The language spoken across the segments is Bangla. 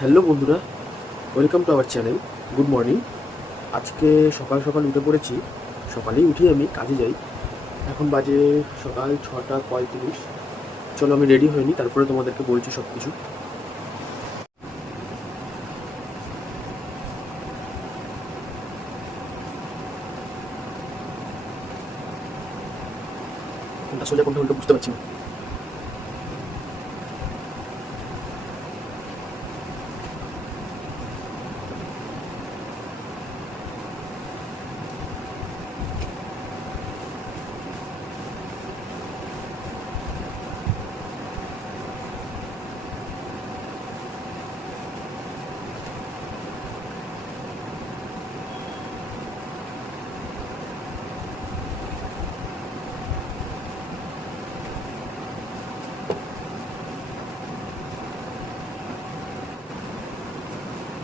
হ্যালো বন্ধুরা, welcome to our channel. Good morning. আজকে সকাল সকাল উঠে পড়েছি। সকালেই উঠি আমি কাজে যাই। এখন বাজে সকাল 6:35। চলো আমি রেডি হইনি, তারপরে তোমাদেরকে বলছি সব কিছু। কোনটা সোজা কোনটা উল্টো বুঝতে পারছি না।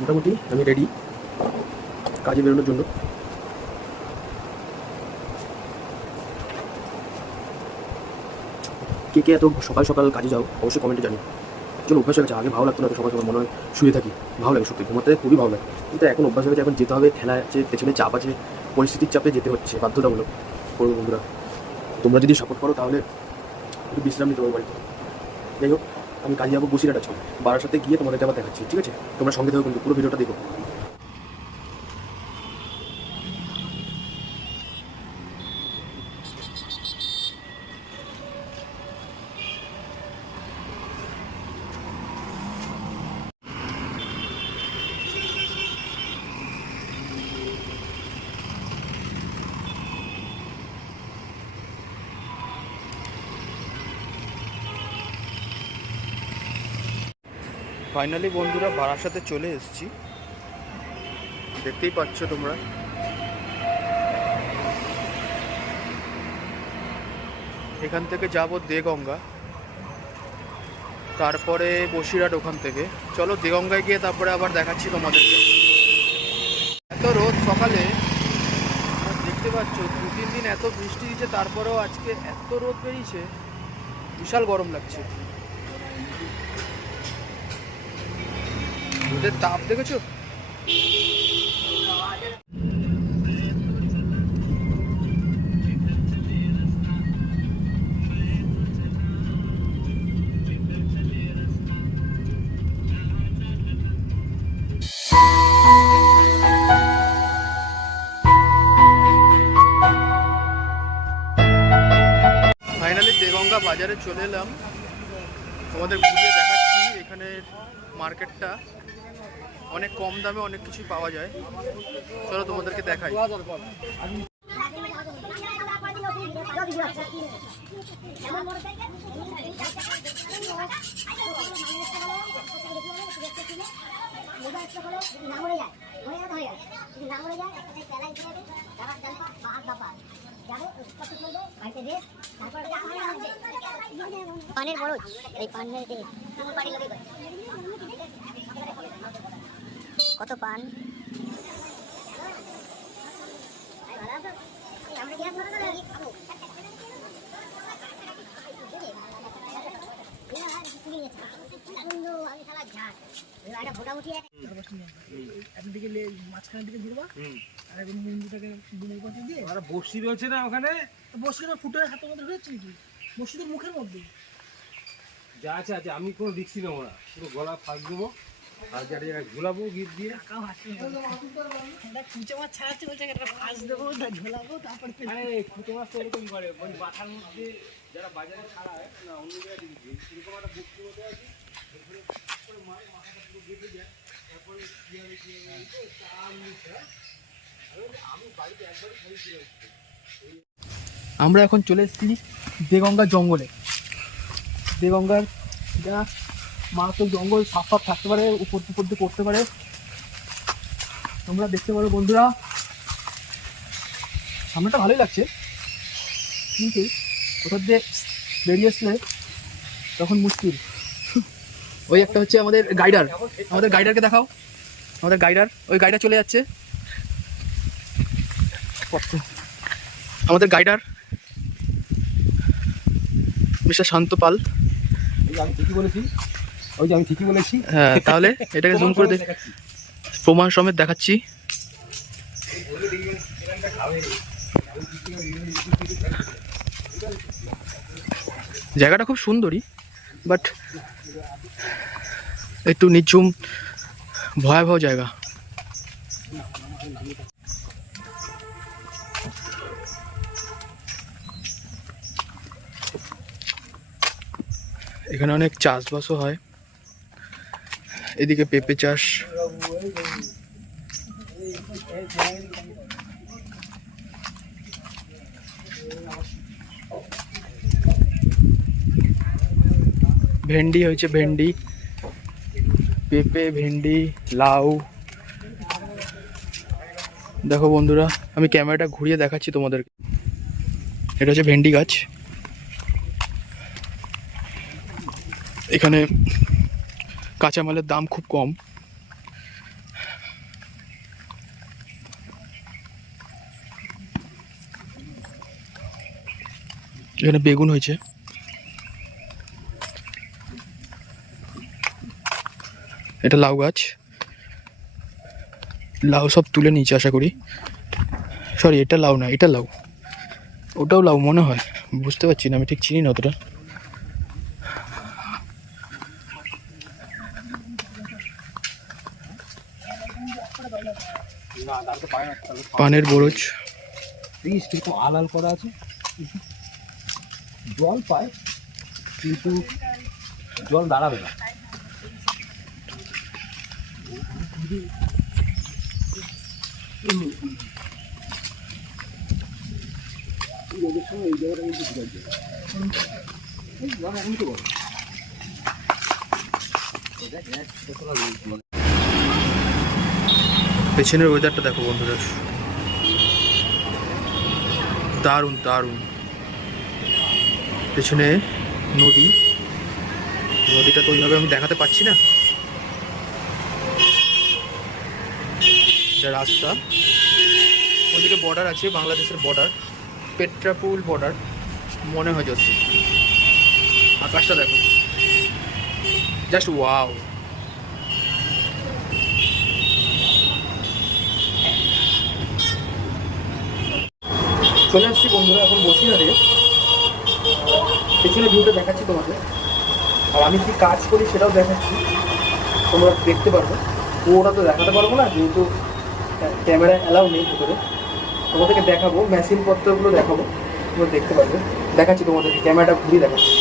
মোটামুটি আমি রেডি কাজে বেরোনোর জন্য। কে কে এত সকাল সকাল কাজে যাও অবশ্যই কমেন্টে জানি। একজন অভ্যাস হয়ে গেছে, আগে ভালো লাগতো না, তো সকাল সকাল মনে হয় শুয়ে থাকি। ভালো লাগে, সত্যি ঘুমাতে খুবই ভালো লাগে, কিন্তু এখন অভ্যাস হয়ে গেছে। এখন যেতে হবে, খেলা আছে, পেছনে চাপ আছে, পরিস্থিতির চাপে যেতে হচ্ছে, বাধ্যতামূলক। করবো বন্ধুরা, তোমরা যদি সাপোর্ট করো তাহলে একটু বিশ্রাম নিতে পারবো বাড়িতে। যাই হোক, আমি কাজে যাবো বসিরহাট আজকে। বারাসাতে গিয়ে তোমাদেরকে আবার দেখাচ্ছি, ঠিক আছে? তোমরা সঙ্গে থাকো কিন্তু, পুরো ভিডিওটা দেখো। ফাইনালি বন্ধুরা বারাসাতে চলে এসেছি, দেখতেই পাচ্ছ তোমরা। এখান থেকে যাব দেগঙ্গা, তারপরে বসিরহাট ওখান থেকে। চলো দেগঙ্গায় গিয়ে তারপরে আবার দেখাচ্ছি তোমাদেরকে। এত রোদ সকালে, দেখতে পাচ্ছ 2-3 দিন এত বৃষ্টি দিচ্ছে, তারপরেও আজকে এত রোদ বেরিয়েছে, বিশাল গরম লাগছে। রোদের তাপ দেখেছো? ফাইনালি দেগঙ্গা বাজারে চলে এলাম, তোমাদের ঘুরিয়ে দেখাচ্ছি। এখানের মার্কেটটা অনেক কম দামে অনেক কিছুই পাওয়া যায়। চলো তোমাদেরকে দেখাই। পানের বড় এই পানের কত পান মাঝখানের দিকে ঘুরবা আর এখন মন্দিরটাকে দিয়ে বসি রয়েছে না ওখানে, বসিটা ফুটে হাতের মধ্যে হয়েছে নাকি? বসিদের মুখের মধ্যে যা আছে আছে, আমি কোনো রিক্সি নেবো না, পুরো গলা ফাঁস দেবো আর একটা জায়গায় ঝুলাবো গিট দিয়ে। কুচো মাছ ছাড়াচ্ছে, বলছে একটা ফাঁস দেবো, ঝোলাবো, তারপরে কুচো মাছ তো এরকম করে ওই মাথার মধ্যে যারা বাজারে ছাড়ায় না, অন্য জায়গায় দিয়েছি এরকম একটা বুকটি মধ্যে আছে, মাথাটা পুরো বেঁধে যায়। তারপরে কীভাবে আমি বাড়িতে একবারই খেয়েছি। আমরা এখন চলে এসেছি দেগঙ্গা জঙ্গলে। দেগঙ্গার যা মারাত্মক জঙ্গল, সাপ ফাপ থাকতে পারে, উপর দিয়ে পড়তে পারে, তোমরা দেখতে পারো বন্ধুরা। সামনেটা ভালোই লাগছে, কিন্তু কোথার দিয়ে বেরিয়ে আসলে তখন মুশকিল। ওই একটা হচ্ছে আমাদের গাইডার, আমাদের গাইডারকে দেখাও। আমাদের গাইডার, ওই গাইডার চলে যাচ্ছে। আমাদের গাইডার মিস্টার শান্ত পাল। আমি ঠিকই বলেছি, ওই যে আমি ঠিকই বলেছি। হ্যাঁ, তাহলে এটাকে জুম করে দেখাচ্ছি। প্রমাণ সমেত দেখাচ্ছি। জায়গাটা খুব সুন্দরই, বাট একটু নিঝুম, ভয়াবহ জায়গা। এখানে অনেক চাষবাসও হয়, এদিকে পেঁপে চাষ। ভেন্ডি হয়েছে, ভেন্ডি, পেঁপে, ভেন্ডি, লাউ। দেখো বন্ধুরা, আমি ক্যামেরাটা ঘুরিয়ে দেখাচ্ছি তোমাদেরকে। এটা হচ্ছে ভেন্ডি গাছ। এখানে কাঁচামালের দাম খুব কম। এখানে বেগুন হয়েছে, এটা লাউ গাছ। লাউ সব তুলে নিয়েছে আশা করি। সরি, এটা লাউ না, এটা লাউ। ওটাও লাউ মনে হয়, বুঝতে পারছি না, আমি ঠিক চিনি না অতটা। পানের বরজ। কিন্তু আলাল করা আছে, জল পায় কিন্তু জল দাঁড়াবে না। পেছনের ওয়েদারটা দেখো বন্ধুরা, দারুণ দারুণ। পেছনে নদী, নদীটা তো ওইভাবে আমি দেখাতে পারছি না। এটা রাস্তা, ওদিকে বর্ডার আছে, বাংলাদেশের বর্ডার, পেট্রাপুল বর্ডার মনে হয় যদি। আকাশটা দেখো, জাস্ট ওয়াও। চলে আসছি বন্ধুরা এখন বসিরহাটে। পেছনে ভিউটা দেখাচ্ছি তোমাদের, আর আমি কি কাজ করি সেটাও দেখাচ্ছি, তোমরা দেখতে পারবে। ওটা তো দেখাতে পারবো না যেহেতু ক্যামেরা অ্যালাউ নেই ভেতরে। তোমাদেরকে দেখাবো, মেশিন পত্রগুলো দেখাবো, তোমরা দেখতে পারবে। দেখাচ্ছি তোমাদেরকে, ক্যামেরাটা ঘুরিয়ে দেখাচ্ছি।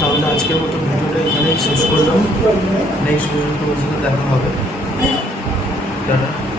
তাহলে আজকের মতো ভিডিওটা এখানেই শেষ করলাম। নেক্সট ভিডিওতে দেখা হবে। টাটা।